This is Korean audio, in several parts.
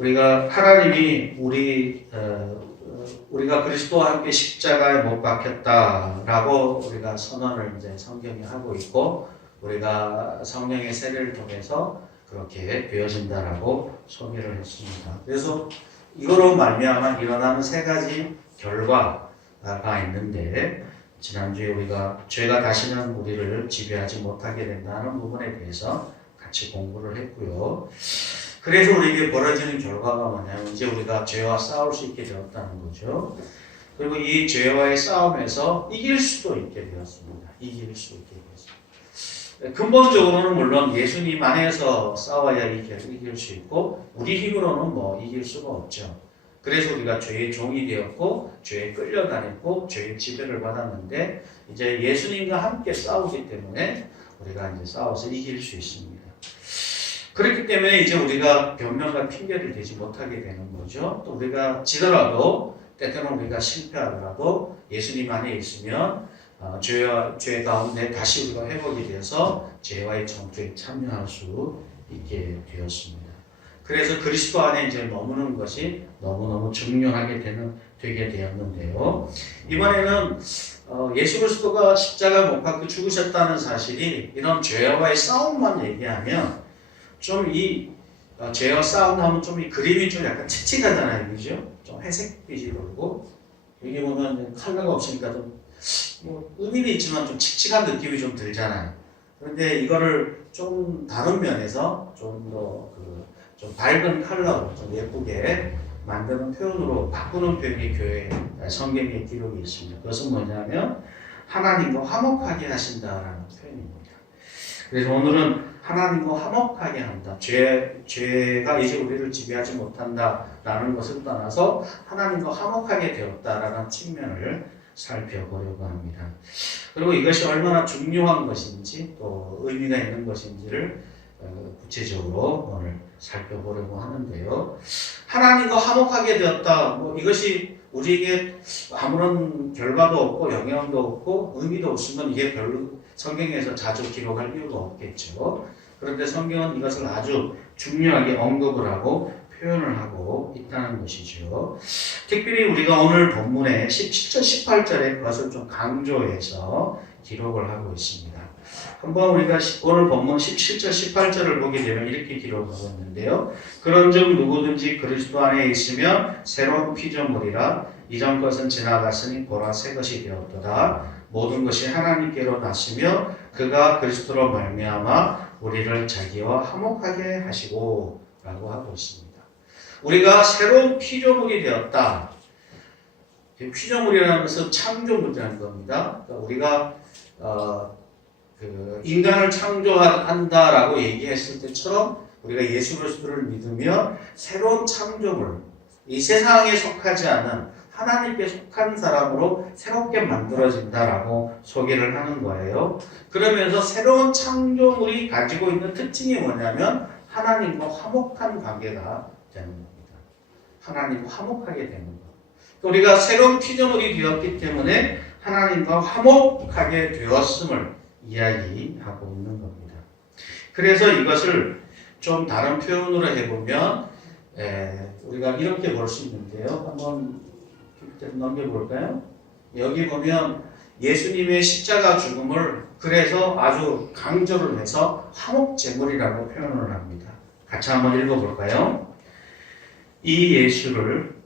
우리가 하나님이 우리가 그리스도와 함께 십자가에 못 박혔다라고 우리가 선언을 이제 성경에 하고 있고, 우리가 성령의 세례를 통해서 그렇게 되어진다라고 소개를 했습니다. 그래서 이거로 말미암아 일어나는 세 가지 결과가 있는데, 지난주에 우리가 죄가 다시는 우리를 지배하지 못하게 된다는 부분에 대해서 같이 공부를 했고요. 그래서 우리에게 벌어지는 결과가 뭐냐면 이제 우리가 죄와 싸울 수 있게 되었다는 거죠. 그리고 이 죄와의 싸움에서 이길 수도 있게 되었습니다. 이길 수 있게 되었습니다. 근본적으로는 물론 예수님 안에서 싸워야 이길 수 있고, 우리 힘으로는 뭐 이길 수가 없죠. 그래서 우리가 죄의 종이 되었고, 죄에 끌려다녔고, 죄의 지배를 받았는데, 이제 예수님과 함께 싸우기 때문에 우리가 이제 싸워서 이길 수 있습니다. 그렇기 때문에 이제 우리가 변명과 핑계를 대지 못하게 되는 거죠. 또 우리가 지더라도, 때때로는 우리가 실패하더라도 예수님 안에 있으면 죄 가운데 다시 우리가 회복이 되어서 죄와의 전투에 참여할 수 있게 되었습니다. 그래서 그리스도 안에 이제 머무는 것이 너무너무 중요하게 되게 되었는데요. 이번에는 예수 그리스도가 십자가 못 박혀 죽으셨다는 사실이 이런 죄와의 싸움만 얘기하면 좀 이 죄와 싸움하면 좀 이 그림이 좀 약간 칙칙하잖아요, 그죠? 좀 회색빛이 돌고, 여기 보면 컬러가 없으니까 좀 뭐 의미는 있지만 좀 칙칙한 느낌이 좀 들잖아요. 그런데 이거를 좀 다른 면에서 좀 더 좀 밝은 컬러로 좀 예쁘게 만드는 표현으로 바꾸는 표현이 교회 성경에 기록이 있습니다. 그것은 뭐냐면 하나님과 화목하게 하신다라는 표현입니다. 그래서 오늘은 하나님과 화목하게 한다. 죄가 이제 우리를 지배하지 못한다라는 것을 떠나서 하나님과 화목하게 되었다라는 측면을 살펴보려고 합니다. 그리고 이것이 얼마나 중요한 것인지 또 의미가 있는 것인지를 구체적으로 오늘 살펴보려고 하는데요. 하나님과 화목하게 되었다. 뭐 이것이 우리에게 아무런 결과도 없고 영향도 없고 의미도 없으면 이게 별로 성경에서 자주 기록할 이유가 없겠죠. 그런데 성경은 이것을 아주 중요하게 언급을 하고 표현을 하고 있다는 것이죠. 특별히 우리가 오늘 본문의 17절, 18절에 그것을 좀 강조해서 기록을 하고 있습니다. 한번 우리가 오늘 본문 17절, 18절을 보게 되면 이렇게 기록하고 있는데요. 그런즉 누구든지 그리스도 안에 있으면 새로운 피조물이라 이전 것은 지나갔으니 보라 새 것이 되었도다. 모든 것이 하나님께로 났으며 그가 그리스도로 말미암아 우리를 자기와 화목하게 하시고 라고 하고 있습니다. 우리가 새로운 피조물이 되었다. 피조물이라는 것은 창조물이라는 겁니다. 그러니까 우리가 인간을 창조한다라고 얘기했을 때처럼 우리가 예수 그리스도를 믿으며 새로운 창조물, 이 세상에 속하지 않은 하나님께 속한 사람으로 새롭게 만들어진다라고 소개를 하는 거예요. 그러면서 새로운 창조물이 가지고 있는 특징이 뭐냐면 하나님과 화목한 관계가 되는 겁니다. 하나님과 화목하게 되는 것. 우리가 새로운 피조물이 되었기 때문에 하나님과 화목하게 되었음을 이야기하고 있는 겁니다. 그래서 이것을 좀 다른 표현으로 해보면 우리가 이렇게 볼 수 있는데요. 한번 넘겨볼까요? 여기 보면 예수님의 십자가 죽음을 그래서 아주 강조를 해서 화목제물이라고 표현을 합니다. 같이 한번 읽어볼까요? 이 예수를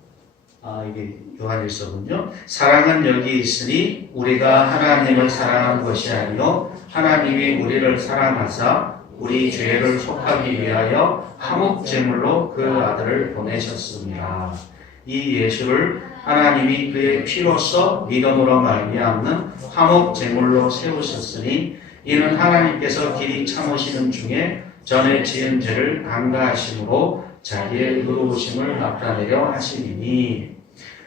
이게 요한일서군요. 사랑은 여기 있으니 우리가 하나님을 사랑한 것이 아니요 하나님이 우리를 사랑하사 우리 죄를 속하기 위하여 화목제물로 그 아들을 보내셨습니다. 이 예수를 하나님이 그의 피로써 믿음으로 말미암는 화목제물로 세우셨으니 이는 하나님께서 길이 참으시는 중에 전에 지은 죄를 간과하심으로 자기의 의로우심을 나타내려 하시니니.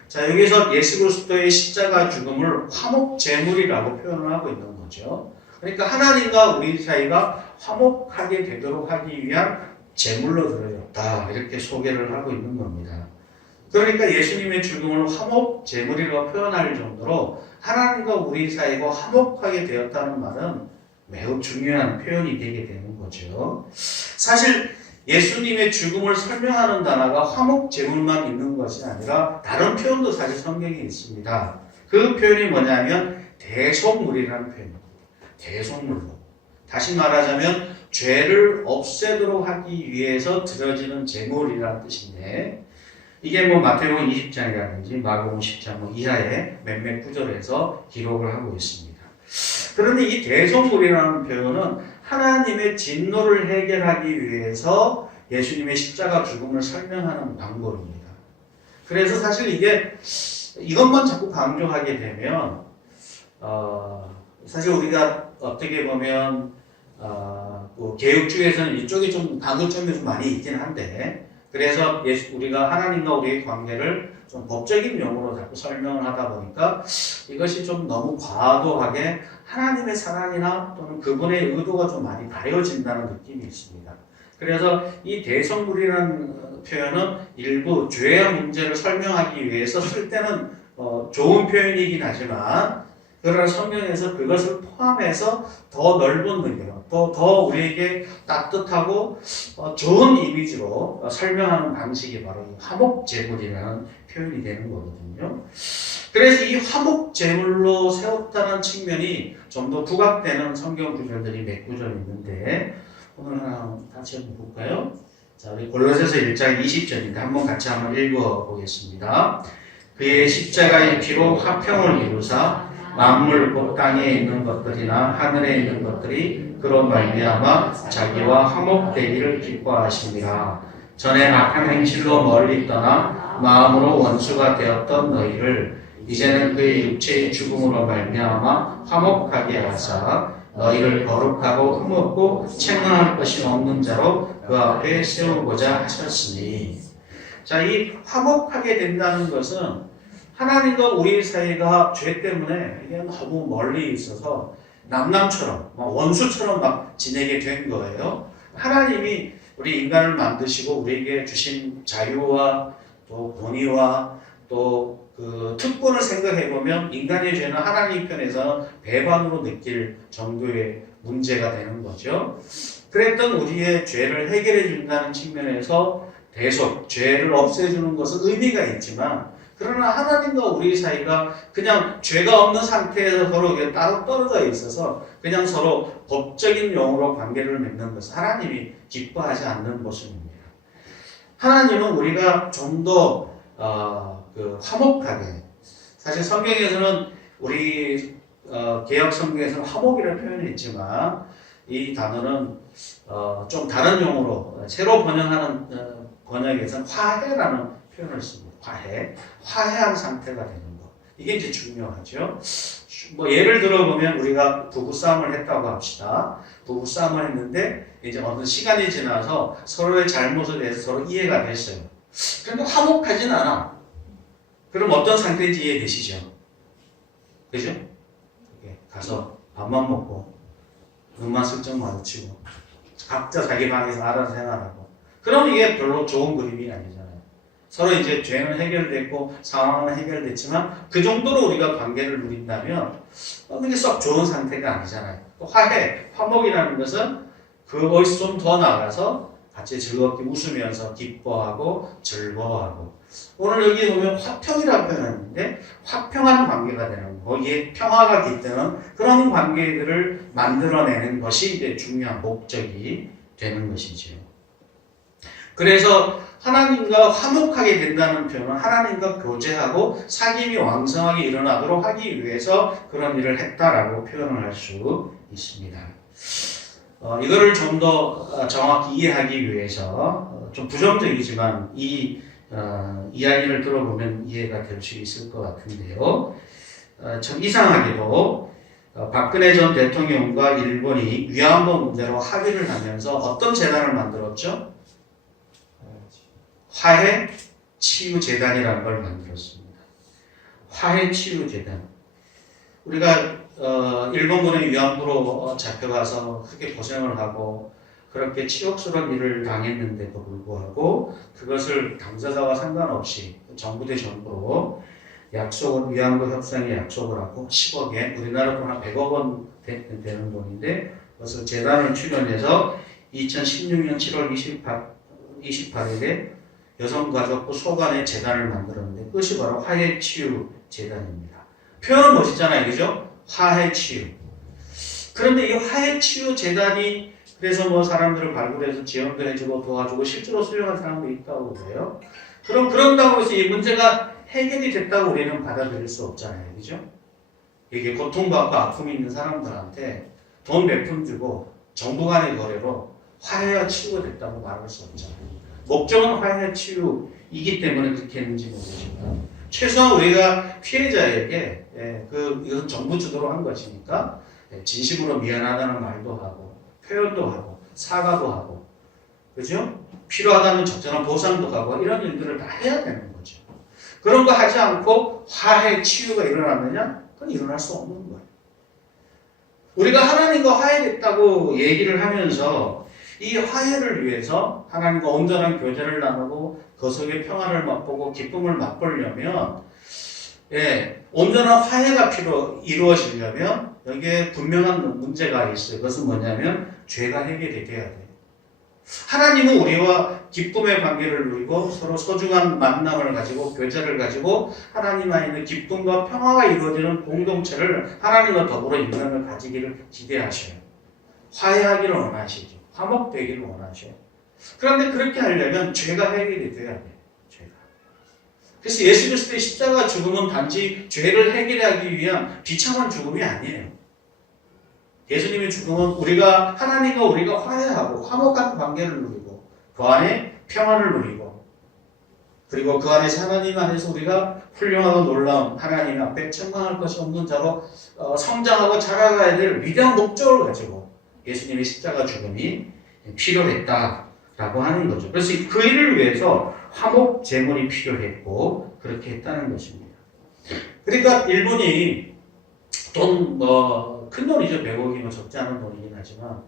자, 여기서 예수 그리스도의 십자가 죽음을 화목제물이라고 표현을 하고 있는 거죠. 그러니까 하나님과 우리 사이가 화목하게 되도록 하기 위한 제물로 드려졌다, 이렇게 소개를 하고 있는 겁니다. 그러니까 예수님의 죽음을 화목제물이라고 표현할 정도로 하나님과 우리 사이가 화목하게 되었다는 말은 매우 중요한 표현이 되게 되는 거죠. 사실 예수님의 죽음을 설명하는 단어가 화목제물만 있는 것이 아니라 다른 표현도 사실 성경에 있습니다. 그 표현이 뭐냐면 대속물이라는 표현입니다. 대속물로. 다시 말하자면 죄를 없애도록 하기 위해서 드려지는 제물이라는 뜻인데, 이게 뭐 마태복음 20장이라든지 마가복음 10장 뭐 이하의 몇몇 구절에서 기록을 하고 있습니다. 그런데 이 대속물이라는 표현은 하나님의 진노를 해결하기 위해서 예수님의 십자가 죽음을 설명하는 방법입니다. 그래서 사실 이것만 자꾸 강조하게 되면 사실 우리가 어떻게 보면 개혁주의에서는 이쪽이 좀 강조점이 좀 많이 있긴 한데, 그래서 우리가 하나님과 우리의 관계를 좀 법적인 용어로 자꾸 설명을 하다 보니까 이것이 좀 너무 과도하게 하나님의 사랑이나 또는 그분의 의도가 좀 많이 가려진다는 느낌이 있습니다. 그래서 이 대속물이라는 표현은 일부 죄의 문제를 설명하기 위해서 쓸 때는 좋은 표현이긴 하지만, 그러나 성경에서 그것을 포함해서 더 넓은 의미로 더 우리에게 따뜻하고 좋은 이미지로 설명하는 방식이 바로 이 화목제물이라는 표현이 되는 거거든요. 그래서 이 화목제물로 세웠다는 측면이 좀 더 부각되는 성경 구절들이 몇 구절 있는데, 오늘 하나 같이 한번 볼까요? 자, 우리 골로새서 1장 20절인데 한번 같이 한번 읽어보겠습니다. 그의 십자가의 피로 화평을 이루사 만물 곧 땅에 있는 것들이나 하늘에 있는 것들이 그로 말미암아 자기와 화목되기를 기뻐하시니라. 전에 악한 행실로 멀리 떠나 마음으로 원수가 되었던 너희를 이제는 그의 육체의 죽음으로 말미암아 화목하게 하사 너희를 거룩하고 흠없고 책망할 것이 없는 자로 그 앞에 세우고자 하셨으니. 자, 이 화목하게 된다는 것은 하나님과 우리 사이가 죄 때문에 이게 너무 멀리 있어서 남남처럼 원수처럼 막 지내게 된 거예요. 하나님이 우리 인간을 만드시고 우리에게 주신 자유와 또 권위와 또 그 특권을 생각해 보면 인간의 죄는 하나님 편에서 배반으로 느낄 정도의 문제가 되는 거죠. 그랬던 우리의 죄를 해결해 준다는 측면에서 대속, 죄를 없애주는 것은 의미가 있지만, 그러나 하나님과 우리 사이가 그냥 죄가 없는 상태에서 서로 따로 떨어져 있어서 그냥 서로 법적인 용어로 관계를 맺는 것은 하나님이 기뻐하지 않는 모습입니다. 하나님은 우리가 좀 더 화목하게, 사실 성경에서는 우리 개역 성경에서는 화목이라는 표현이 있지만 이 단어는 좀 다른 용어로 새로 번역하는 번역에서는 화해라는 표현을 씁니다. 화해한 상태가 되는 것. 이게 이제 중요하죠. 뭐 예를 들어보면 우리가 부부싸움을 했다고 합시다. 부부싸움을 했는데 이제 어느 시간이 지나서 서로의 잘못에 대해서 서로 이해가 됐어요. 그런데 화목하진 않아. 그럼 어떤 상태인지 이해되시죠? 그죠? 가서 밥만 먹고 눈만 슬쩍 마주치고 각자 자기 방에서 알아서 생활하고, 그럼 이게 별로 좋은 그림이 아니잖아요. 서로 이제 죄는 해결됐고 상황은 해결됐지만 그 정도로 우리가 관계를 누린다면 그게 썩 좋은 상태가 아니잖아요. 또 화목이라는 것은 그것이 좀 더 나아가서 같이 즐겁게 웃으면서 기뻐하고 즐거워하고, 오늘 여기 보면 화평이라는 표현인데 화평한 관계가 되는 거, 거기에 평화가 깃드는 그런 관계들을 만들어내는 것이 이제 중요한 목적이 되는 것이죠. 그래서 하나님과 화목하게 된다는 표현은 하나님과 교제하고 사귐이 왕성하게 일어나도록 하기 위해서 그런 일을 했다라고 표현을 할 수 있습니다. 이거를 좀 더 정확히 이해하기 위해서 좀 부정적이지만 이 이야기를 들어보면 이해가 될 수 있을 것 같은데요. 참 이상하게도 박근혜 전 대통령과 일본이 위안부 문제로 합의를 하면서 어떤 재단을 만들었죠? 화해치유재단이라는 걸 만들었습니다. 화해치유재단. 우리가 일본군의 위안부로 잡혀가서 크게 고생을 하고 그렇게 치욕스러운 일을 당했는데도 불구하고 그것을 당사자와 상관없이 정부 대 정부로 약속을, 위안부 협상에 약속을 하고 10억에, 우리나라 돈 한 100억 원 되는 돈인데 그것을 재단을 출연해서 2016년 7월 28일에 여성가족부 소관의 재단을 만들었는데 그것이 바로 화해치유 재단입니다. 표현은 멋있잖아요. 그죠? 화해치유. 그런데 이 화해치유 재단이 그래서 뭐 사람들을 발굴해서 지원도 해주고 도와주고 실제로 수용한 사람도 있다고 그래요. 그럼 그런다고 해서 이 문제가 해결이 됐다고 우리는 받아들일 수 없잖아요. 그죠? 이게 고통받고 아픔이 있는 사람들한테 돈 몇 푼 주고 정부 간의 거래로 화해와 치유가 됐다고 말할 수 없잖아요. 목적은 화해와 치유이기 때문에 그렇게 했는지 모르지만 최소한 우리가 피해자에게 이것은 정부 주도로 한 것이니까 진심으로 미안하다는 말도 하고 표현도 하고 사과도 하고 그죠? 필요하다면 적절한 보상도 하고 이런 일들을 다 해야 되는 거죠. 그런 거 하지 않고 화해 치유가 일어나느냐? 그건 일어날 수 없는 거예요. 우리가 하나님과 화해됐다고 얘기를 하면서 이 화해를 위해서 하나님과 온전한 교제를 나누고 그 속에 평화를 맛보고 기쁨을 맛보려면 온전한 화해가 이루어지려면 여기에 분명한 문제가 있어요. 그것은 뭐냐면 죄가 해결이 돼야 돼요. 하나님은 우리와 기쁨의 관계를 누리고 서로 소중한 만남을 가지고 교제를 가지고 하나님 안에 있는 기쁨과 평화가 이루어지는 공동체를 하나님과 더불어 인간을 가지기를 기대하셔요. 화해하기를 원하시죠. 화목되기를 원하셔요. 그런데 그렇게 하려면 죄가 해결이 돼야 돼요. 죄가. 그래서 예수 그리스도의 십자가 죽음은 단지 죄를 해결하기 위한 비참한 죽음이 아니에요. 예수님의 죽음은 하나님과 우리가 화해하고 화목한 관계를 누리고 그 안에 평안을 누리고 그리고 그 안에서 하나님 안에서 우리가 훌륭하고 놀라운 하나님 앞에 청망할 것이 없는 자로 성장하고 자라가야 될 위대한 목적을 가지고 예수님의 십자가 죽음이 필요했다라고 하는 거죠. 그래서 그 일을 위해서 화목 제물이 필요했고 그렇게 했다는 것입니다. 그러니까 일본이 큰 돈이죠. 100억이면 적지 않은 돈이긴 하지만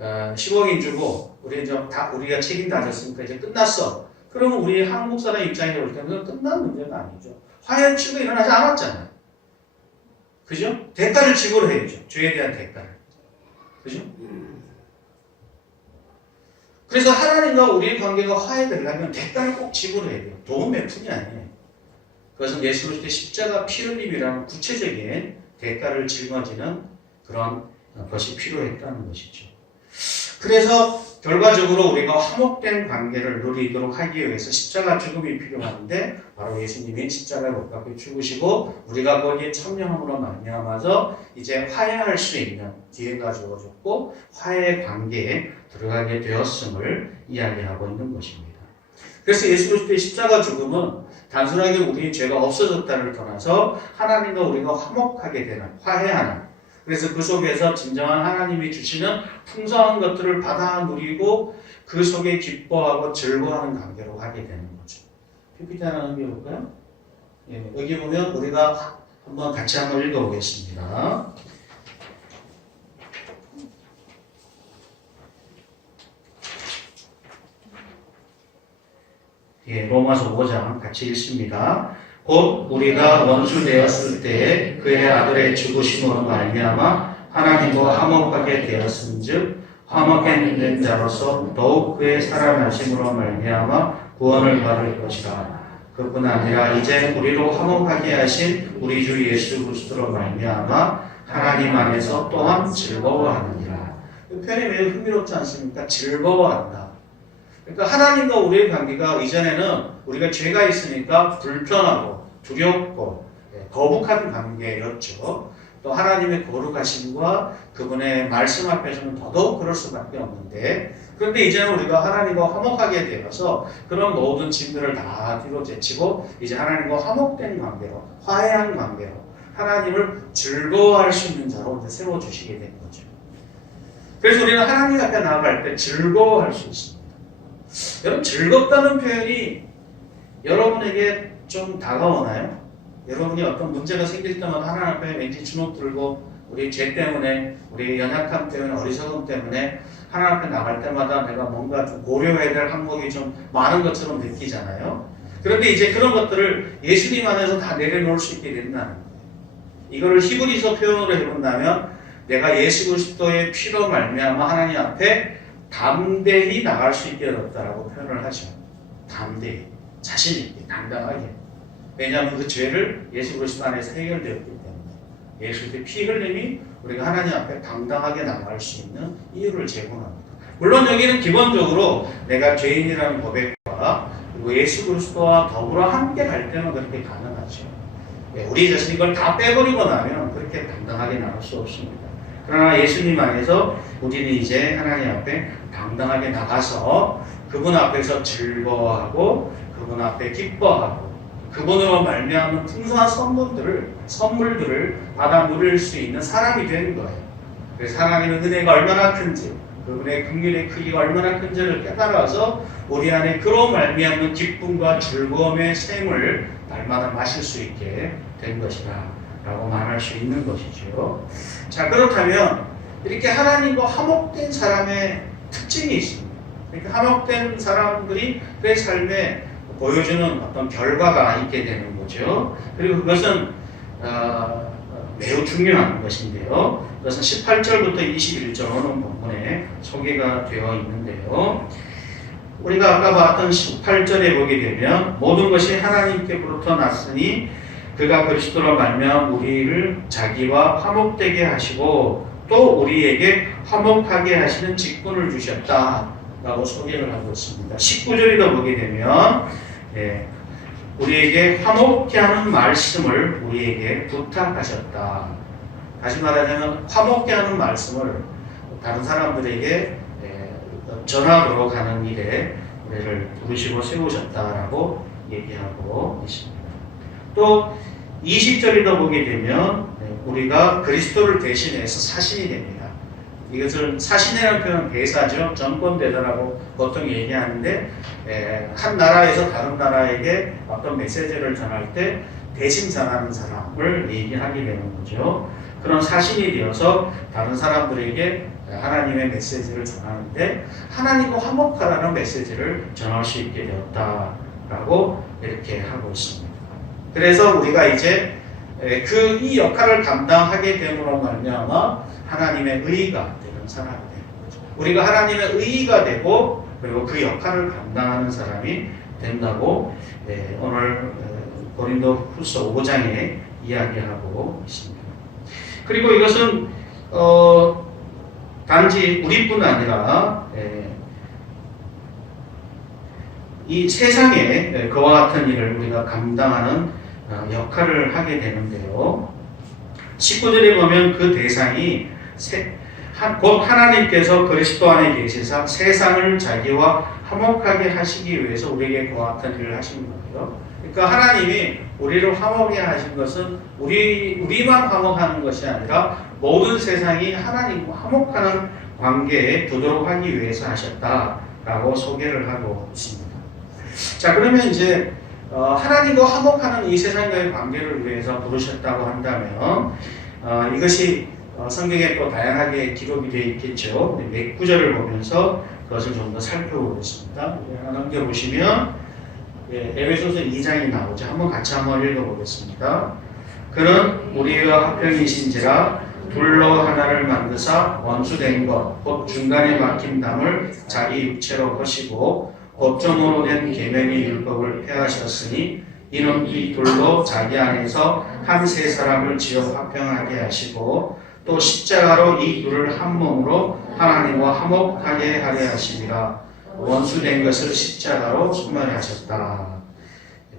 10억인 주고 우리가 책임 다졌으니까 이제 끝났어. 그러면 우리 한국 사람 입장에 볼 때는 끝난 문제가 아니죠. 화해 치유가 일어나지 않았잖아요. 그죠? 대가를 지불해야죠. 죄에 대한 대가를. 그죠? 그래서 하나님과 우리의 관계가 화해되려면 대가를 꼭 지불해야 돼요. 돈 몇 푼이 아니에요. 그것은 예수 그리스도의 십자가 피 흘림이라는 구체적인 대가를 짊어지는 그런 것이 필요했다는 것이죠. 그래서 결과적으로 우리가 화목된 관계를 누리도록 하기 위해서 십자가 죽음이 필요한데 바로 예수님이 십자가에 못 박혀 죽으시고 우리가 거기에 참여함으로 말미암아서 이제 화해할 수 있는 기회가 주어졌고 화해 관계에 들어가게 되었음을 이야기하고 있는 것입니다. 그래서 예수 그리스도의 십자가 죽음은 단순하게 우리의 죄가 없어졌다를 떠나서 하나님과 우리가 화목하게 되는 화해하는 그래서 그 속에서 진정한 하나님이 주시는 풍성한 것들을 받아 누리고 그 속에 기뻐하고 즐거워하는 관계로 가게 되는 거죠. PPT 하나 넘겨볼까요? 여기 보면 우리가 같이 한번 읽어보겠습니다. 로마서 5장 같이 읽습니다. 곧 우리가 원수 되었을 때에 그의 아들의 죽으심으로 말미암아 하나님과 화목하게 되었은즉 화목한 자로서 더욱 그의 살아나심으로 말미암아 구원을 받을 것이라. 그뿐 아니라 이제 우리로 화목하게 하신 우리 주 예수 그리스도로 말미암아 하나님 안에서 또한 즐거워하느니라. 이 표현이 매우 흥미롭지 않습니까? 즐거워한다. 그러니까 하나님과 우리의 관계가 이전에는 우리가 죄가 있으니까 불편하고 두렵고 거북한 관계였죠. 또 하나님의 거룩하심과 그분의 말씀 앞에서는 더더욱 그럴 수밖에 없는데 그런데 이제는 우리가 하나님과 화목하게 되어서 그런 모든 짐들을 다 뒤로 제치고 이제 하나님과 화목된 관계로 화해한 관계로 하나님을 즐거워할 수 있는 자로 이제 세워주시게 된 거죠. 그래서 우리는 하나님 앞에 나아갈 때 즐거워할 수 있습니다. 여러분 즐겁다는 표현이 여러분에게 좀 다가오나요? 여러분이 어떤 문제가 생길 때마다 하나님 앞에 왠지 주눅 들고 우리 죄 때문에 우리 연약함 때문에 어리석음 때문에 하나님 앞에 나갈 때마다 내가 뭔가 좀 고려해야 될 항목이 좀 많은 것처럼 느끼잖아요. 그런데 이제 그런 것들을 예수님 안에서 다 내려놓을 수 있게 된다는 거예요. 이거를 히브리서 표현으로 해본다면 내가 예수 그리스도의 피로 말미암아 하나님 앞에 담대히 나갈 수 있게 되었다라고 표현을 하죠. 담대히, 자신 있게, 당당하게. 왜냐하면 그 죄를 예수 그리스도 안에서 해결되었기 때문에 예수의 피 흘림이 우리가 하나님 앞에 당당하게 나갈 수 있는 이유를 제공합니다. 물론 여기는 기본적으로 내가 죄인이라는 고백과 그리고 예수 그리스도와 더불어 함께 갈 때는 그렇게 가능하죠. 우리 자신이 이걸 다 빼버리고 나면 그렇게 당당하게 나갈 수 없습니다. 그러나 예수님 안에서 우리는 이제 하나님 앞에 당당하게 나가서 그분 앞에서 즐거워하고 그분 앞에 기뻐하고 그분으로 말미암은 풍성한 선물들을 받아 누릴 수 있는 사람이 되는 거예요. 그래서 하나님의 은혜가 얼마나 큰지 그분의 긍휼의 크기가 얼마나 큰지를 깨달아서 우리 안에 그로 말미암는 기쁨과 즐거움의 샘을 날마다 마실 수 있게 된 것이다 라고 말할 수 있는 것이죠. 자, 그렇다면 이렇게 하나님과 화목된 사람의 특징이 있습니다. 그러니까 화목된 사람들이 그의 삶에 보여주는 어떤 결과가 있게 되는 거죠. 그리고 그것은 매우 중요한 것인데요. 그것은 18절부터 21절 오는 본문에 소개가 되어 있는데요. 우리가 아까 봤던 18절에 보게 되면 모든 것이 하나님께로부터 났으니 그가 그리스도로 말미암아 우리를 자기와 화목되게 하시고 또 우리에게 화목하게 하시는 직분을 주셨다라고 소개를 하고 있습니다. 19절에도 보게 되면 우리에게 화목케 하는 말씀을 우리에게 부탁하셨다. 다시 말하자면 화목케 하는 말씀을 다른 사람들에게 전하도록 하는 일에 우리를 부르시고 세우셨다라고 얘기하고 있습니다. 또 20절에도 보게 되면 우리가 그리스도를 대신해서 사신이 됩니다. 이것을 사신이라는 표현은 대사죠. 정권 대사라고 보통 얘기하는데 한 나라에서 다른 나라에게 어떤 메시지를 전할 때 대신 전하는 사람을 얘기하게 되는 거죠. 그런 사신이 되어서 다른 사람들에게 하나님의 메시지를 전하는데 하나님과 화목하라는 메시지를 전할 수 있게 되었다라고 이렇게 하고 있습니다. 그래서 우리가 이제 이 역할을 감당하게 됨으로 말미암아 하나님의 의가 되는 사람이 되는 거죠. 우리가 하나님의 의가 되고 그리고 그 역할을 감당하는 사람이 된다고 오늘 고린도후서 5장에 이야기하고 있습니다. 그리고 이것은 단지 우리뿐 아니라 이 세상에 그와 같은 일을 우리가 감당하는 역할을 하게 되는데요. 19절에 보면 그 대상이 곧 하나님께서 그리스도 안에 계시사 세상을 자기와 화목하게 하시기 위해서 우리에게 그와 같은 일을 하신 거예요. 그러니까 하나님이 우리를 화목하게 하신 것은 우리만 화목하는 것이 아니라 모든 세상이 하나님과 화목하는 관계에 두도록 하기 위해서 하셨다라고 소개를 하고 있습니다. 자, 그러면 이제 하나님과 화목하는 이 세상과의 관계를 위해서 부르셨다고 한다면 이것이 성경에 또 다양하게 기록이 되어 있겠죠. 몇 구절을 보면서 그것을 좀 더 살펴보겠습니다. 하나 넘겨보시면 에베소서 2장이 나오죠. 한번 읽어보겠습니다. 그는 우리와 합병이신지라 둘로 하나를 만드사 원수된 것 곧 중간에 막힌 담을 자기 육체로 거시고 법정으로 된 계명의 율법을 폐하셨으니 이는 이 둘로 자기 안에서 한 세 사람을 지어 화평하게 하시고 또 십자가로 이 둘을 한 몸으로 하나님과 화목하게 하려 하심이라. 원수된 것을 십자가로 소멸하셨다.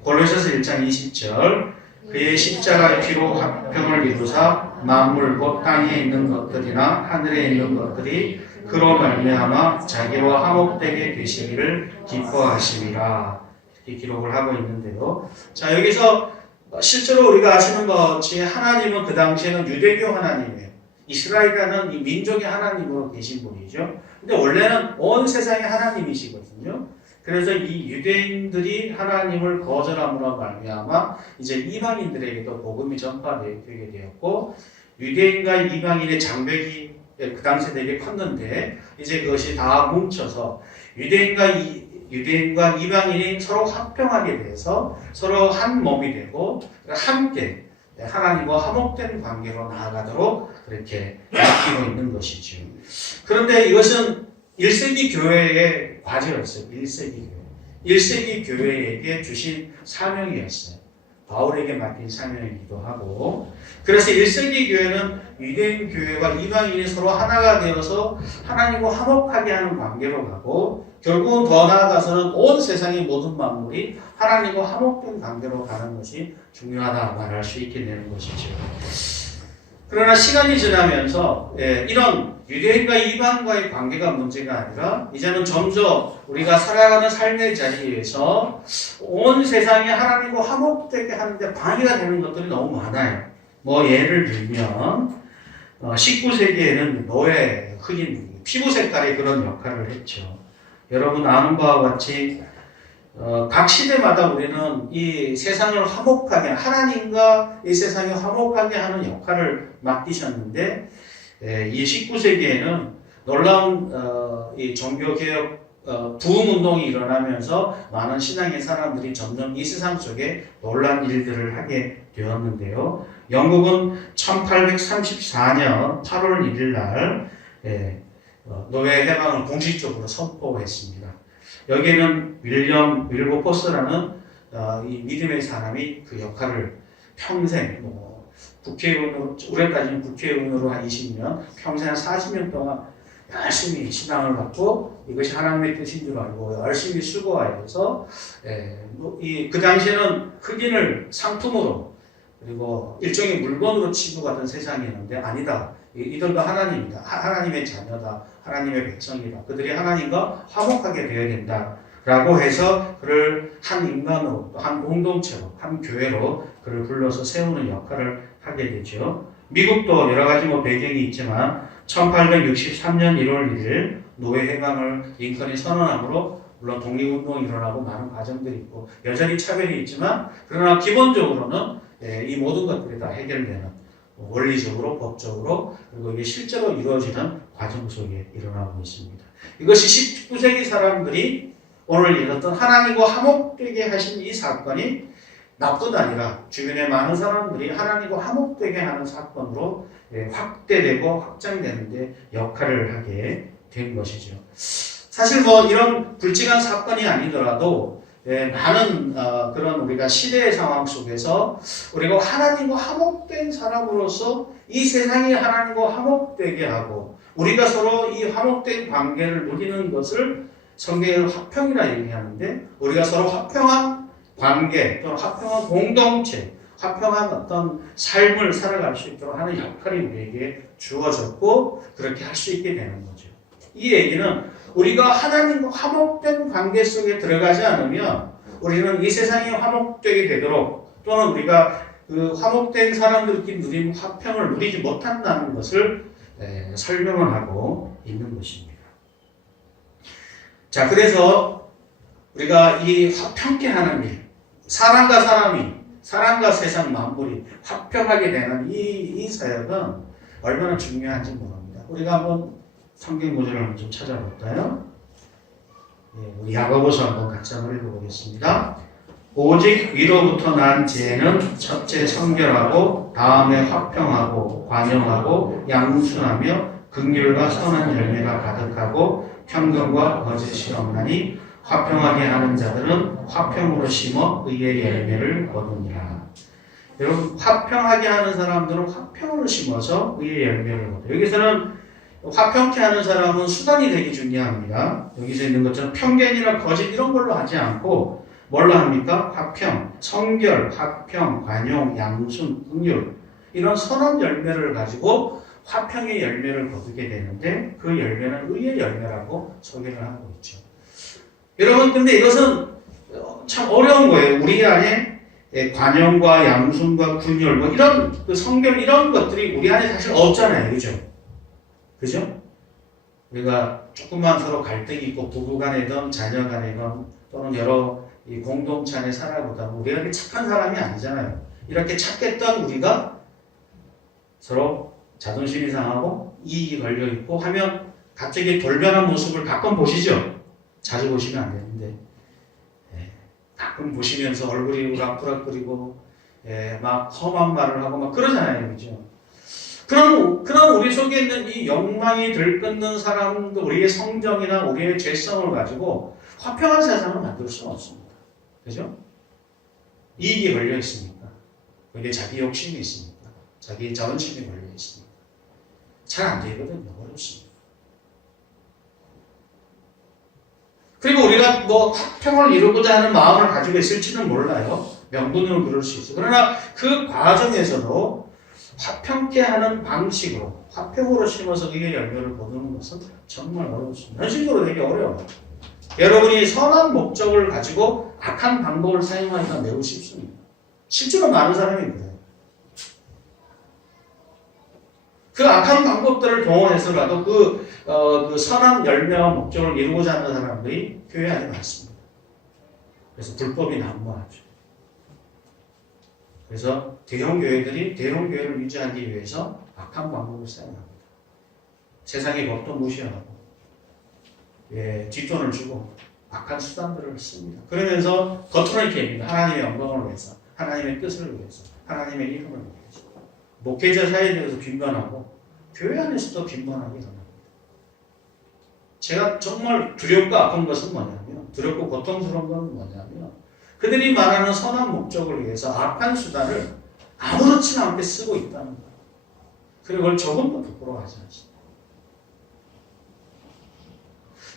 골로새서 1장 20절 그의 십자가의 피로 화평을 이루사 만물 곧 땅에 있는 것들이나 하늘에 있는 것들이 그로 말미암아 자기와 화목되게 되시기를 기뻐하심이라. 이렇게 기록을 하고 있는데요. 자, 여기서 실제로 우리가 아시는 것 같이 하나님은 그 당시에는 유대교 하나님이에요. 이스라엘이라는 이 민족의 하나님으로 계신 분이죠. 근데 원래는 온 세상의 하나님이시거든요. 그래서 이 유대인들이 하나님을 거절함으로 말미암아 이제 이방인들에게도 복음이 전파되게 되었고 유대인과 이방인의 장벽이 그 당시에 되게 컸는데 이제 그것이 다 뭉쳐서 유대인과 이방인이 서로 화평하게 돼서 서로 한 몸이 되고 함께 하나님과 화목된 관계로 나아가도록 그렇게 바뀌고 있는 것이죠. 그런데 이것은 1세기 교회의 과제였어요. 1세기 교회. 1세기 교회에게 주신 사명이었어요. 바울에게 맡긴 사명이기도 하고. 그래서 1세기 교회는 유대인 교회와 이방인이 서로 하나가 되어서 하나님과 화목하게 하는 관계로 가고, 결국은 더 나아가서는 온 세상의 모든 만물이 하나님과 화목된 관계로 가는 것이 중요하다 말할 수 있게 되는 것이죠. 그러나 시간이 지나면서 이런 유대인과 이방과의 관계가 문제가 아니라 이제는 점점 우리가 살아가는 삶의 자리에서 온 세상이 하나님과 화목되게 하는데 방해가 되는 것들이 너무 많아요. 뭐 예를 들면 19세기에는 노예, 흑인, 피부 색깔의 그런 역할을 했죠. 여러분 아는 바와 같이 각 시대마다 우리는 이 세상을 화목하게, 하나님과 이 세상을 화목하게 하는 역할을 맡기셨는데, 이 19세기에는 놀라운 이 종교개혁 부흥운동이 일어나면서 많은 신앙의 사람들이 점점 이 세상 속에 놀라운 일들을 하게 되었는데요. 영국은 1834년 8월 1일 날 노예 해방을 공식적으로 선포했습니다. 여기에는 윌리엄 윌버포스라는 이 믿음의 사람이 그 역할을 평생 국회의원으로, 올해까지는 국회의원으로 한 20년, 평생 한 40년 동안 열심히 신앙을 받고 이것이 하나님의 뜻인 줄 알고 열심히 수고하여서 그 당시에는 흑인을 상품으로 그리고 일종의 물건으로 취급하던 세상이었는데 아니다. 이들도 하나님이다. 하나님의 자녀다. 하나님의 백성이다. 그들이 하나님과 화목하게 되어야 된다. 라고 해서 그를 한 인간으로, 한 공동체로, 한 교회로 그를 불러서 세우는 역할을 하게 되죠. 미국도 여러 가지 배경이 있지만 1863년 1월 1일 노예 해방을 링컨이 선언함으로 물론 독립운동이 일어나고 많은 과정들이 있고 여전히 차별이 있지만 그러나 기본적으로는 이 모든 것들이 다 해결되는 원리적으로, 법적으로, 그리고 이게 실제로 이루어지는 과정 속에 일어나고 있습니다. 이것이 19세기 사람들이 오늘 이렇던 하나님과 화목되게 하신 이 사건이 나뿐 아니라 주변의 많은 사람들이 하나님과 화목되게 하는 사건으로 확대되고 확장되는데 역할을 하게 된 것이죠. 사실 이런 굵직한 사건이 아니더라도 많은 그런 우리가 시대의 상황 속에서 우리가 하나님과 화목된 사람으로서 이 세상이 하나님과 화목되게 하고 우리가 서로 이 화목된 관계를 누리는 것을 성경에는 화평이라 얘기하는데 우리가 서로 화평한 관계 또는 화평한 공동체, 화평한 어떤 삶을 살아갈 수 있도록 하는 역할이 우리에게 주어졌고 그렇게 할 수 있게 되는 거죠. 이 얘기는 우리가 하나님과 화목된 관계 속에 들어가지 않으면 우리는 이 세상이 화목되게 되도록 또는 우리가 그 화목된 사람들끼리 누리는 화평을 누리지 못한다는 것을 설명을 하고 있는 것입니다. 자, 그래서 우리가 이 화평케 하는 일, 사람과 사람이, 사람과 세상 만물이 화평하게 되는 이 사역은 얼마나 중요한지 모릅니다. 우리가 한번 성경 구절을 한번 좀 찾아볼까요? 우리 야고보서 한번 같이 한번 읽어보겠습니다. 오직 위로부터 난 지혜는 첫째 성결하고 다음에 화평하고 관용하고 양순하며 긍휼과 선한 열매가 가득하고 평강과 거짓이 없나니 화평하게 하는 자들은 화평으로 심어 의의 열매를 거두니라. 여러분 화평하게 하는 사람들은 화평으로 심어서 의의 열매를 거둬요. 여기서는 화평케 하는 사람은 수단이 되게 중요합니다. 여기서 있는 것처럼 편견이나 거짓 이런 걸로 하지 않고 뭘로 합니까? 화평, 성결, 화평, 관용, 양순, 긍휼 이런 선한 열매를 가지고 화평의 열매를 거두게 되는데 그 열매는 의의 열매라고 소개를 하고 있죠. 여러분 근데 이것은 참 어려운 거예요. 우리 안에 관용과 양순과 긍휼 이런 그 성결 이런 것들이 우리 안에 사실 없잖아요. 그죠? 그죠? 우리가 조금만 서로 갈등이 있고 부부 간에든 자녀 간에든 또는 여러 이 공동체 안에 살아보다 우리가 이렇게 착한 사람이 아니잖아요. 이렇게 착했던 우리가 서로 자존심이 상하고 이익이 걸려있고 하면 갑자기 돌변한 모습을 가끔 보시죠? 자주 보시면 안 되는데 가끔 보시면서 얼굴이 우락부락거리고 막 험한 말을 하고 막 그러잖아요. 그죠? 그런 우리 속에 있는 이 욕망이 들끓는 사람도 우리의 성정이나 우리의 죄성을 가지고 화평한 세상을 만들 수는 없습니다. 그죠? 이익이 걸려 있으니까. 그게 자기 욕심이 있으니까. 자기 자존심이 걸려 있으니까. 잘 안 되거든요. 어렵습니다. 그리고 우리가 뭐 화평을 이루고자 하는 마음을 가지고 있을지는 몰라요. 명분으로 그럴 수 있어요. 그러나 그 과정에서도 화평케 하는 방식으로 화평으로 심어서 그게 열매를 거두는 것은 정말 어렵습니다. 현실적으로 되게 어려워요. 여러분이 선한 목적을 가지고 악한 방법을 사용하기가 매우 쉽습니다. 실제로 많은 사람이 그래요. 그 악한 방법들을 동원해서라도 그 선한 열매와 목적을 이루고자 하는 사람들이 교회 안에 많습니다. 그래서 불법이 난무하죠. 그래서 대형교회들이 대형교회를 유지하기 위해서 악한 방법을 사용합니다. 세상의 법도 무시하고 뒷돈을 주고 악한 수단들을 씁니다. 그러면서 겉으로 이렇게 합니다. 하나님의 영광을 위해서, 하나님의 뜻을 위해서, 하나님의 이름을 위해서. 목회자 사이에 대해서 빈번하고 교회 안에서도 빈번하게 일어납니다. 제가 정말 두렵고 아픈 것은 뭐냐면, 두렵고 고통스러운 것은 뭐냐면, 그들이 말하는 선한 목적을 위해서 악한 수단을 아무렇지나 않게 쓰고 있다는 거예요. 그리고 그걸 조금도 부끄러워하지 않습니다.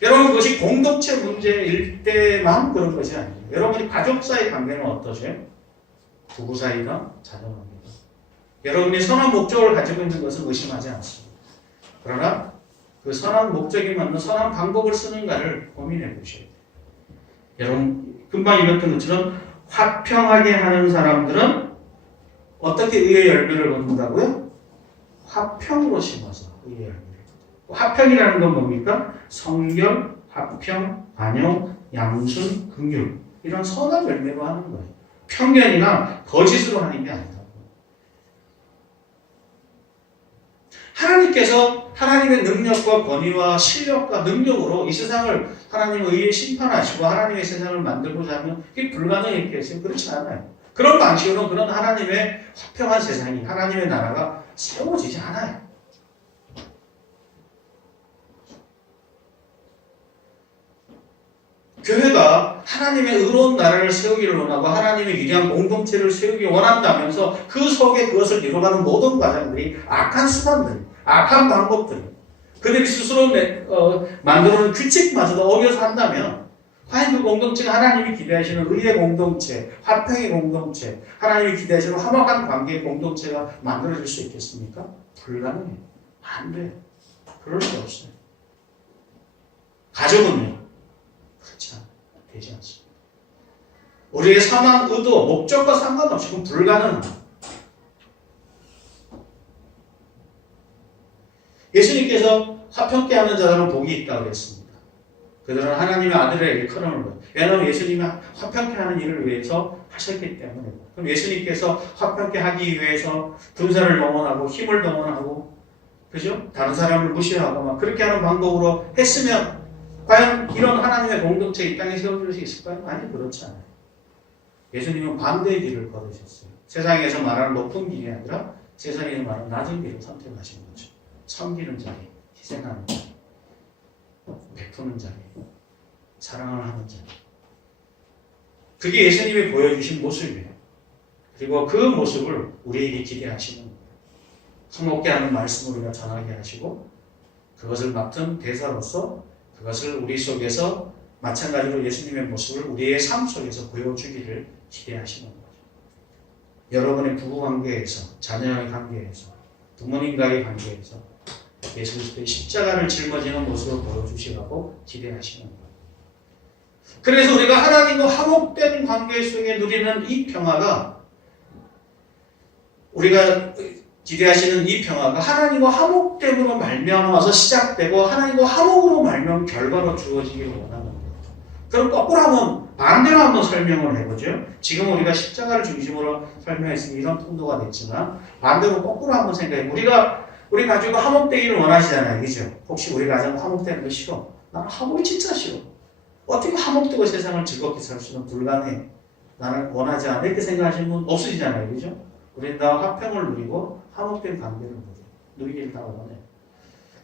여러분, 그것이 공동체 문제일 때만 그런 것이 아니에요. 여러분이 가족 사이 관계는 어떠세요? 부부 사이가 자녀관계가. 여러분이 선한 목적을 가지고 있는 것은 의심하지 않습니다. 그러나 그 선한 목적에 맞는 선한 방법을 쓰는가를 고민해 보셔야 돼요. 여러분, 금방 읽었던 것처럼 화평하게 하는 사람들은 어떻게 의의 열매를 거둔다고요? 화평으로 심어서 의의 열매를. 화평이라는 건 뭡니까? 성결, 화평, 반영, 양순, 긍휼. 이런 선한 열매로 하는 거예요. 편견이나 거짓으로 하는 게 아니다. 하나님께서 하나님의 능력과 권위와 실력과 능력으로 이 세상을 하나님의 의에 심판하시고 하나님의 세상을 만들고자 하면 그게 불가능했겠어요? 그렇지 않아요. 그런 방식으로 그런 하나님의 화평한 세상이, 하나님의 나라가 세워지지 않아요. 교회가 하나님의 의로운 나라를 세우기를 원하고 하나님의 위대한 공동체를 세우기 원한다면서 그 속에 그것을 이루어가는 모든 과정들이 악한 수단들, 악한 방법들, 그들이 스스로 만들어놓은 규칙마저도 어겨서 한다면 과연 그 공동체가 하나님이 기대하시는 의의 공동체, 화평의 공동체, 하나님이 기대하시는 화목한 관계의 공동체가 만들어질 수 있겠습니까? 불가능해요. 안 돼요. 그럴 수 없어요. 가족은요? 그렇지 않아요. 되지 않습니다. 우리의 선한 의도, 목적과 상관없이 그건 불가능합니다. 예수님께서 화평케 하는 자들은 복이 있다고 그랬습니다. 그들은 하나님의 아들의 일컬음을 거예요. 왜냐하면 예수님이 화평케 하는 일을 위해서 하셨기 때문에. 그럼 예수님께서 화평케 하기 위해서 군사를 동원하고 힘을 동원하고, 그죠? 다른 사람을 무시하고 막 그렇게 하는 방법으로 했으면 과연 이런 하나님의 공동체 이 땅에 세워질 수 있을까요? 아니, 그렇지 않아요. 예수님은 반대의 길을 걸으셨어요. 세상에서 말하는 높은 길이 아니라 세상에서 말하는 낮은 길을 선택하신 거죠. 섬기는 자리, 희생하는 자리, 베푸는 자리, 사랑을 하는 자리. 그게 예수님이 보여주신 모습이에요. 그리고 그 모습을 우리에게 기대하시는 거예요. 성목게 하는 말씀을 우리가 전하게 하시고 그것을 맡은 대사로서 그것을 우리 속에서 마찬가지로 예수님의 모습을 우리의 삶 속에서 보여주기를 기대하시는 거죠. 여러분의 부부관계에서, 자녀의 관계에서, 부모님과의 관계에서 예수 그리스도의 십자가를 짊어지는 모습을 보여주시라고 기대하시는 거예요. 그래서 우리가 하나님과 화목된 관계 속에 누리는 이 평화가, 우리가 기대하시는 이 평화가 하나님과 화목됨으로 말미암아서 시작되고 하나님과 화목으로 말미암은 결과로 주어지기를 원하는 거예요. 그럼 거꾸로 한번 반대로 한번 설명을 해보죠. 지금 우리가 십자가를 중심으로 설명했으니 이런 통도가 됐지만 반대로 거꾸로 한번 생각해. 우리 가족과 화목되기를 원하시잖아요. 그죠? 혹시 우리 가정 화목되는 거 싫어? 나는 화목이 진짜 싫어. 어떻게 화목되고 세상을 즐겁게 살 수는 불가능해. 나는 원하지 않아. 이렇게 생각하시는 분 없으시잖아요. 그죠? 우리는 다 화평을 누리고 화목된 관계를 누려요. 누리기를 다 원해요.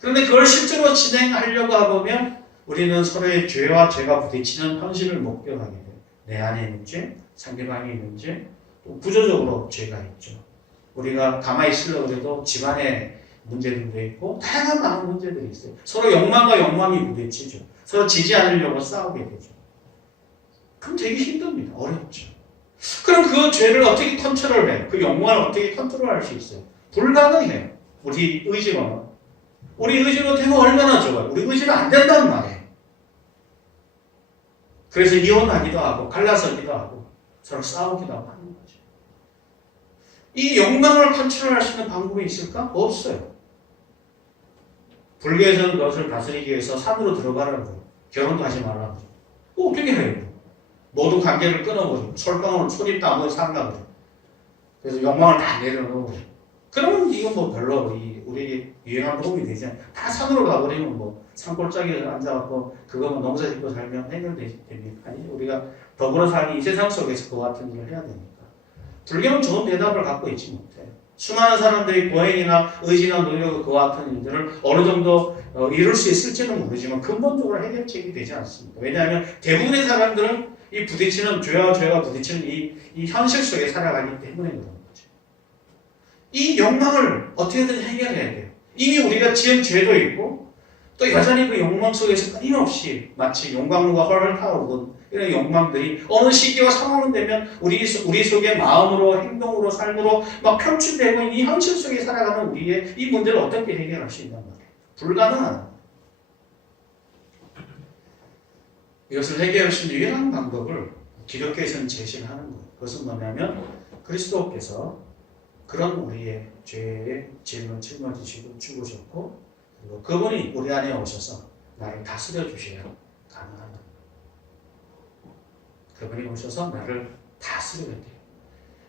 그런데 그걸 실제로 진행하려고 하면 우리는 서로의 죄와 죄가 부딪히는 현실을 목격하게 돼요. 내 안에 있는 죄, 상대방에 있는 죄, 또 구조적으로 죄가 있죠. 우리가 가만히 있으려고 해도 집안에 문제들도 있고 다양한 많은 문제들이 있어요. 서로 욕망과 욕망이 부딪히죠. 서로 지지 않으려고 싸우게 되죠. 그럼 되게 힘듭니다. 어렵죠. 그럼 그 죄를 어떻게 컨트롤해요? 그 욕망을 어떻게 컨트롤할 수 있어요? 불가능해요. 우리 의지로는. 우리 의지로 되면 얼마나 좋아요. 우리 의지로 안 된단 말이에요. 그래서 이혼하기도 하고 갈라서기도 하고 서로 싸우기도 하고 하는 거죠. 이 욕망을 컨트롤할 수 있는 방법이 있을까? 없어요. 불교에서는 그것을 다스리기 위해서 산으로 들어가라는 거예요. 결혼도 하지 말라는 거예요. 어떻게 해요? 모든 관계를 끊어버리고 솔방울 소립도 아무도 살라고 그래요. 그래서 욕망을 다 내려놓고 그러면 이건 뭐 별로 우리 유행한 도움이 되지 않아요. 다 산으로 가버리면 뭐 산골짜기에 앉아갖고 그거 뭐 농사 짓고 살면 해결됩니까? 아니 우리가 더불어 살기 이 세상 속에서 그와 같은 일을 해야 되니까. 불교는 좋은 대답을 갖고 있지 못해요. 수많은 사람들이 고행이나 의지나 노력 그와 같은 일들을 어느 정도 이룰 수 있을지는 모르지만 근본적으로 해결책이 되지 않습니다. 왜냐하면 대부분의 사람들은 이 부딪히는 죄와 부딪히는 이 현실 속에 살아가기 때문에 그런 거죠. 이 욕망을 어떻게든 해결해야 돼요. 이미 우리가 지은 죄도 있고 또 여전히 그 욕망 속에서 끊임없이 마치 용광로가 헐헐 타오르던 이런 욕망들이 어느 시기와 상황이 되면 우리 속에 마음으로 행동으로 삶으로 막 표출되고 있는 이 현실 속에 살아가는 우리의 이 문제를 어떻게 해결할 수 있단 말이에요. 불가능한. 이것을 해결할 수 있는 유일한 방법을 기독교에서는 제시를 하는 거예요. 그것은 뭐냐면 그리스도께서 그런 우리의 죄의 짐을 짊어지시고 죽으셨고 그리고 그분이 우리 안에 오셔서 나를 다스려 주셔야 가능합니다. 그분이 오셔서 나를 다스려야 돼요.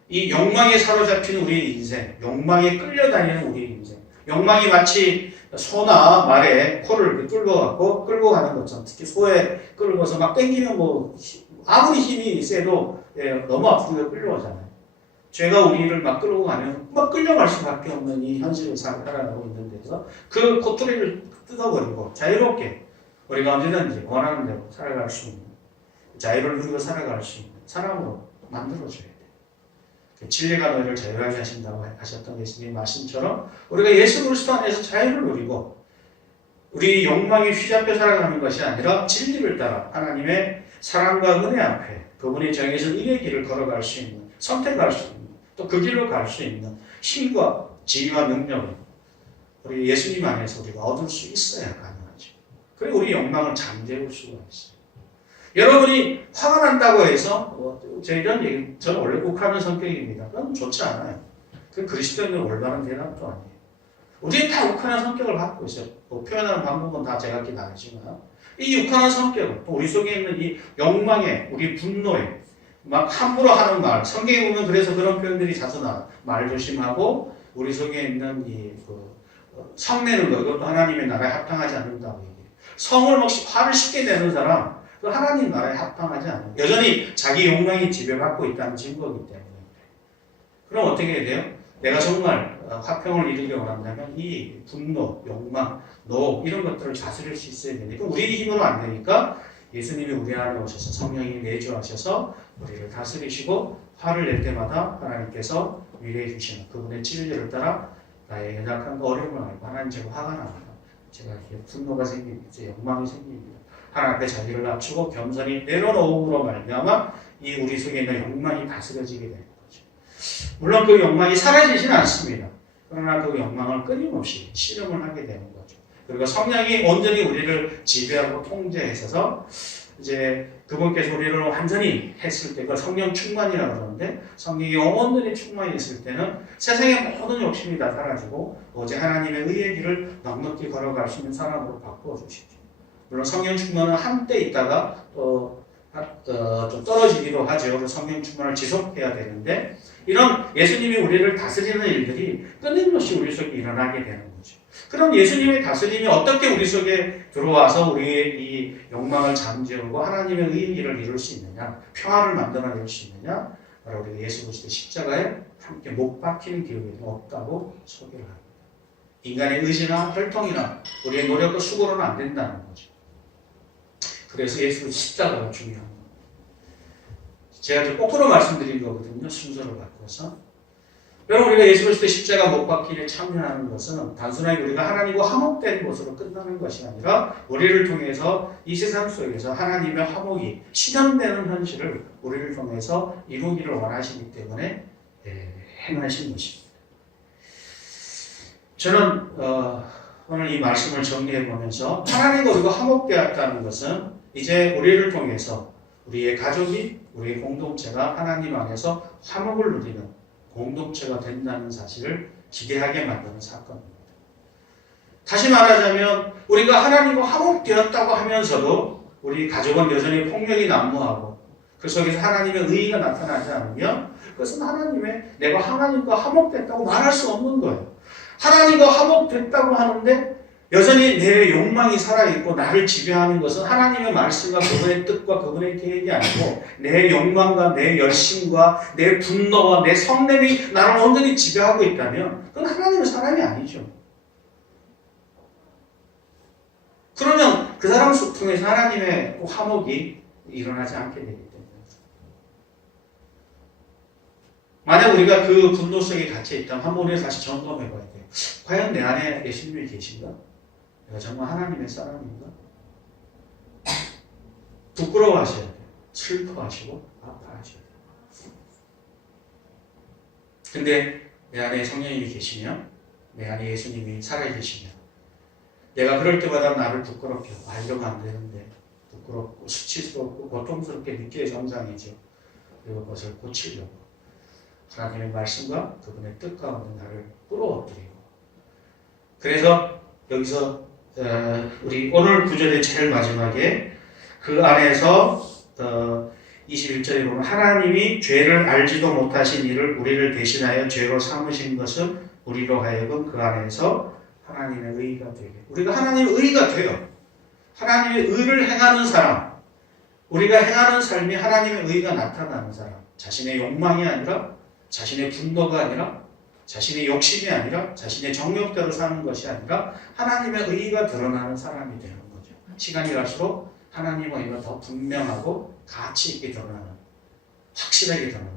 이 욕망에 사로잡힌 우리의 인생, 욕망에 끌려다니는 우리의 인생, 욕망이 마치 소나 말에 코를 끌고 가는 것처럼 특히 소에 끌고서 막 땡기면 뭐 아무리 힘이 세도 너무 앞으로 끌려오잖아요. 죄가 우리를 막 끌고 가면 막 끌려갈 수밖에 없는 이 현실을 살아가고 있는 데서 그 코투리를 뜯어버리고 자유롭게 우리가 언제든지 원하는 대로 살아갈 수 있는 자유를 누리고 살아갈 수 있는 사람으로 만들어줘야 돼요. 진리가 너희를 자유하게 하신다고 하셨던 예수님 말씀처럼 우리가 예수 그리스도 안에서 자유를 누리고 우리 욕망이 휘잡혀 살아가는 것이 아니라 진리를 따라 하나님의 사랑과 은혜 앞에 그분이 정해진 일의 길을 걸어갈 수 있는 선택할 수 있는 또 그 길로 갈 수 있는 힘과 지혜와 능력을 우리 예수님 안에서 우리가 얻을 수 있어야 가능하죠. 그리고 우리 욕망을 잠재울 수가 있어요. 여러분이 화가 난다고 해서 이런 얘기 저는 원래 욱하는 성격입니다. 그건 좋지 않아요. 그 그리스도인의 올바른 대답도 아니에요. 우리는 다 욱하는 성격을 갖고 있어요. 뭐 표현하는 방법은 다 제가 다르지만 이 욱하는 성격은 우리 속에 있는 이 욕망에 우리 분노에 막 함부로 하는 말 성경에 보면 그래서 그런 표현들이 자주 나와요. 말 조심하고 우리 속에 있는 성내는 거 이것도 하나님의 나라에 합당하지 않는다고 얘기해요. 성을 막 화를 쉽게 내는 사람 그 하나님 나라에 합당하지 않아요. 여전히 자기 욕망이 지배받고 있다는 증거이기 때문에. 그럼 어떻게 해야 돼요? 내가 정말 화평을 이루기 원한다면 이 분노, 욕망, 노 이런 것들을 다스릴 수 있어야 되니까 우리 힘으로 안 되니까 예수님이 우리 안에 오셔서 성령이 내주하셔서 우리를 다스리시고 화를 낼 때마다 하나님께서 위로해 주시는 그분의 진리를 따라 나의 연약함과 어려움을 알고 하나님 제가 화가 납니다. 제가 분노가 생깁니다. 욕망이 생깁니다. 하나님 앞에 자기를 낮추고 겸손히 내려놓음으로 말미암아 이 우리 속에 있는 욕망이 다스려지게 되는 거죠. 물론 그 욕망이 사라지지는 않습니다. 그러나 그 욕망을 끊임없이 실험을 하게 되는 거죠. 그리고 성령이 온전히 우리를 지배하고 통제하셔서 이제 그분께서 우리를 완전히 했을 때 그걸 성령 충만이라고 그러는데 성령이 온전히 충만했을 때는 세상의 모든 욕심이 다 사라지고 오직 하나님의 의의 길을 넉넉히 걸어갈 수 있는 사람으로 바꾸어 주시죠. 물론 성령 충만은 한때 있다가 좀 떨어지기도 하죠. 그래서 성령 충만을 지속해야 되는데 이런 예수님이 우리를 다스리는 일들이 끊임없이 우리 속에 일어나게 되는 거죠. 그럼 예수님의 다스림이 어떻게 우리 속에 들어와서 우리의 이 욕망을 잠재우고 하나님의 의의 길을 이룰 수 있느냐, 평화를 만들어낼 수 있느냐, 바로 우리가 예수 그리스도 십자가에 함께 못 박히는 기회는 없다고 소개를 합니다. 인간의 의지나 혈통이나 우리의 노력과 수고로는 안 된다는 거죠. 그래서 예수 십자가가 중요한 거예요. 제가 이제 거꾸로 말씀드린 거거든요. 순서를 바꿔서. 여러분, 우리가 예수 그리스도의 십자가 못 박히기에 참여하는 것은 단순하게 우리가 하나님과 화목된 것으로 끝나는 것이 아니라 우리를 통해서 이 세상 속에서 하나님의 화목이 실현되는 현실을 우리를 통해서 이루기를 원하시기 때문에 행하신 것입니다. 저는 오늘 이 말씀을 정리해 보면서 하나님과 우리가 화목되었다는 것은 이제 우리를 통해서 우리의 가족이, 우리의 공동체가 하나님 안에서 화목을 누리는 공동체가 된다는 사실을 기대하게 만드는 사건입니다. 다시 말하자면 우리가 하나님과 화목되었다고 하면서도 우리 가족은 여전히 폭력이 난무하고 그 속에서 하나님의 의의가 나타나지 않으면 그것은 내가 하나님과 화목됐다고 말할 수 없는 거예요. 하나님과 화목됐다고 하는데 여전히 내 욕망이 살아있고 나를 지배하는 것은 하나님의 말씀과 그분의 뜻과 그분의 계획이 아니고 내 욕망과 내 열심과 내 분노와 내 성냄이 나를 온전히 지배하고 있다면 그건 하나님의 사람이 아니죠. 그러면 그 사람 통해서 하나님의 화목이 일어나지 않게 되기 때문에 만약 우리가 그 분노 속에 갇혀 있다면 한번 우리가 다시 점검해 봐야 돼요. 과연 내 안에 예수님이 계신가? 내가 정말 하나님의 사람인가? 부끄러워하셔야 돼요. 슬퍼하시고 아파하셔야 돼요. 근데 내 안에 성령님이 계시면, 내 안에 예수님이 살아계시면 내가 그럴 때마다 나를 부끄럽게 하고 이러면 안 되는데 부끄럽고 수치스럽고 고통스럽게 느끼는 정상이죠. 그리고 그것을 고치려고 하나님의 말씀과 그분의 뜻 가운데 나를 끌어들이고 그래서 여기서 우리 오늘 구절의 제일 마지막에 그 안에서 21절에 보면 하나님이 죄를 알지도 못하신 이를 우리를 대신하여 죄로 삼으신 것은 우리로 하여금 그 안에서 하나님의 의의가 되게 우리가 하나님의 의의가 돼요. 하나님의 의를 행하는 사람 우리가 행하는 삶이 하나님의 의의가 나타나는 사람 자신의 욕망이 아니라 자신의 분노가 아니라 자신의 욕심이 아니라 자신의 정욕대로 사는 것이 아니라 하나님의 의의가 드러나는 사람이 되는 거죠. 시간이 갈수록 하나님의 의의가 더 분명하고 가치 있게 드러나는 확실하게 드러나는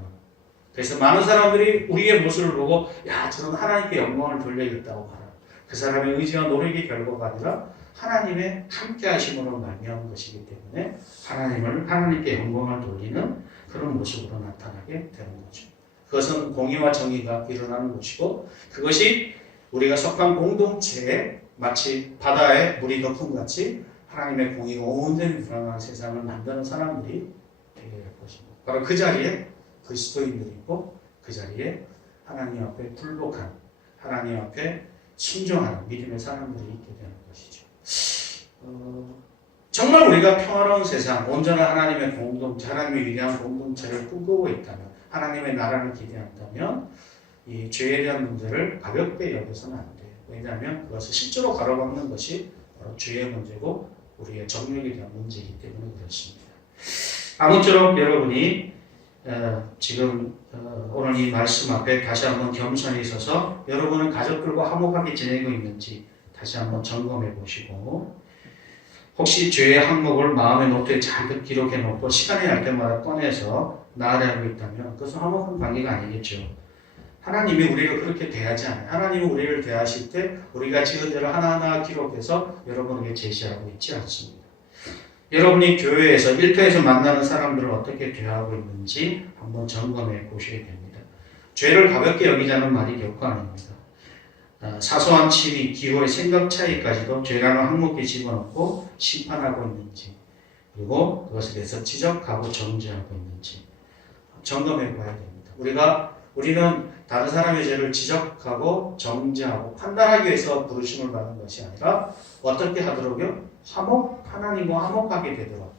그래서 많은 사람들이 우리의 모습을 보고 야 저는 하나님께 영광을 돌려야겠다고 하라. 그 사람의 의지와 노력의 결과가 아니라 하나님의 함께 하심으로 말미암은 것이기 때문에 하나님께 영광을 돌리는 그런 모습으로 나타나게 되는 거죠. 그것은 공의와 정의가 일어나는 것이고 그것이 우리가 속한 공동체에 마치 바다에 물이 덮은 같이 하나님의 공의가 온전히 드러나는 세상을 만드는 사람들이 되게 될 것입니다. 바로 그 자리에 그리스도인들이 있고 그 자리에 하나님 앞에 굴복한 하나님 앞에 순종하는 믿음의 사람들이 있게 되는 것이죠. 정말 우리가 평화로운 세상, 온전한 하나님의 공동체, 하나님의 위대한 공동체를 꿈꾸고 있다면 하나님의 나라를 기대한다면 이 죄에 대한 문제를 가볍게 여겨서는 안 돼요. 왜냐하면 그것을 실제로 가로막는 것이 바로 죄의 문제고 우리의 정욕에 대한 문제이기 때문에 그렇습니다. 아무쪼록 여러분이 지금 오늘 이 말씀 앞에 다시 한번 겸손히 서서 여러분은 가족들과 화목하게 지내고 있는지 다시 한번 점검해 보시고 혹시 죄의 항목을 마음의 노트에 잔뜩 기록해 놓고 시간이 날 때마다 꺼내서 나아가고 있다면 그것은 화목한 관계가 아니겠죠. 하나님이 우리를 그렇게 대하지 않아요. 하나님은 우리를 대하실 때 우리가 지은 죄를 하나하나 기록해서 여러분에게 제시하고 있지 않습니다. 여러분이 교회에서 일터에서 만나는 사람들을 어떻게 대하고 있는지 한번 점검해 보셔야 됩니다. 죄를 가볍게 여기자는 말이 결코 아닙니다. 사소한 치리, 기호의 생각 차이까지도 죄라는 항목에 집어넣고 심판하고 있는지 그리고 그것에 대해서 지적하고 정죄하고 있는지 점검해 봐야 됩니다. 우리는 다른 사람의 죄를 지적하고 정죄하고 판단하기 위해서 부르심을 받는 것이 아니라 어떻게 하도록요? 하나님과 화목하게 되도록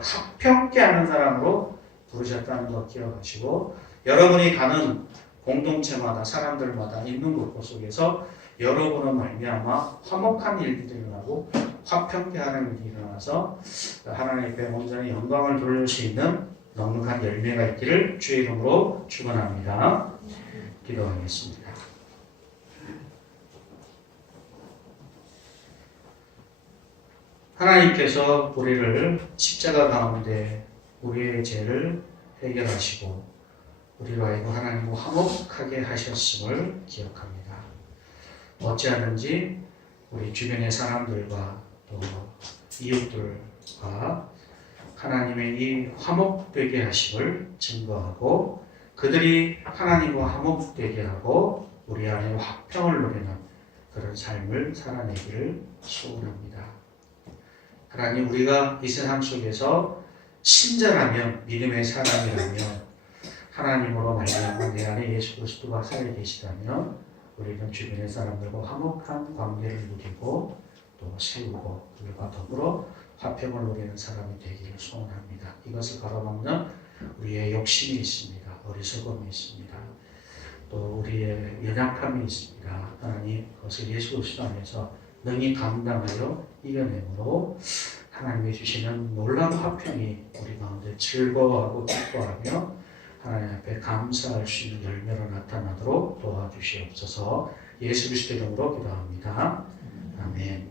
합평케 하는 사람으로 부르셨다는 것 기억하시고 여러분이 가는 공동체마다 사람들마다 있는 곳 속에서 여러분의 말미암아 화목한 일들이 일어나고 화평케 하는 일이 일어나서 하나님 앞에 온전히 영광을 돌릴 수 있는 넉넉한 열매가 있기를 주의 이름으로 축원합니다. 기도하겠습니다. 하나님께서 우리를 십자가 가운데 우리의 죄를 해결하시고 우리로 하여금 하나님과 화목하게 하셨음을 기억합니다. 어찌하든지 우리 주변의 사람들과 또 이웃들과 하나님의 이 화목되게 하심을 증거하고 그들이 하나님과 화목되게 하고 우리 안에 화평을 누리는 그런 삶을 살아내기를 소원합니다. 하나님, 우리가 이 세상 속에서 신자라면, 믿음의 사람이라면, 하나님으로 말미암아 내 안에 예수 그리스도가 살아 계시다면 우리는 주변의 사람들과 화목한 관계를 누리고 또 세우고 그들과 더불어 화평을 누리는 사람이 되기를 소원합니다. 이것을 가로막는 우리의 욕심이 있습니다. 어리석음이 있습니다. 또 우리의 연약함이 있습니다. 하나님, 그것을 예수 그리스도 안에서 능히 감당하여 이겨내므로 하나님이 주시는 놀라운 화평이 우리 가운데 즐거워하고 기뻐하며 하나님 앞에 감사할 수 있는 열매로 나타나도록 도와주시옵소서. 예수 그리스도 이름으로 기도합니다. 아멘.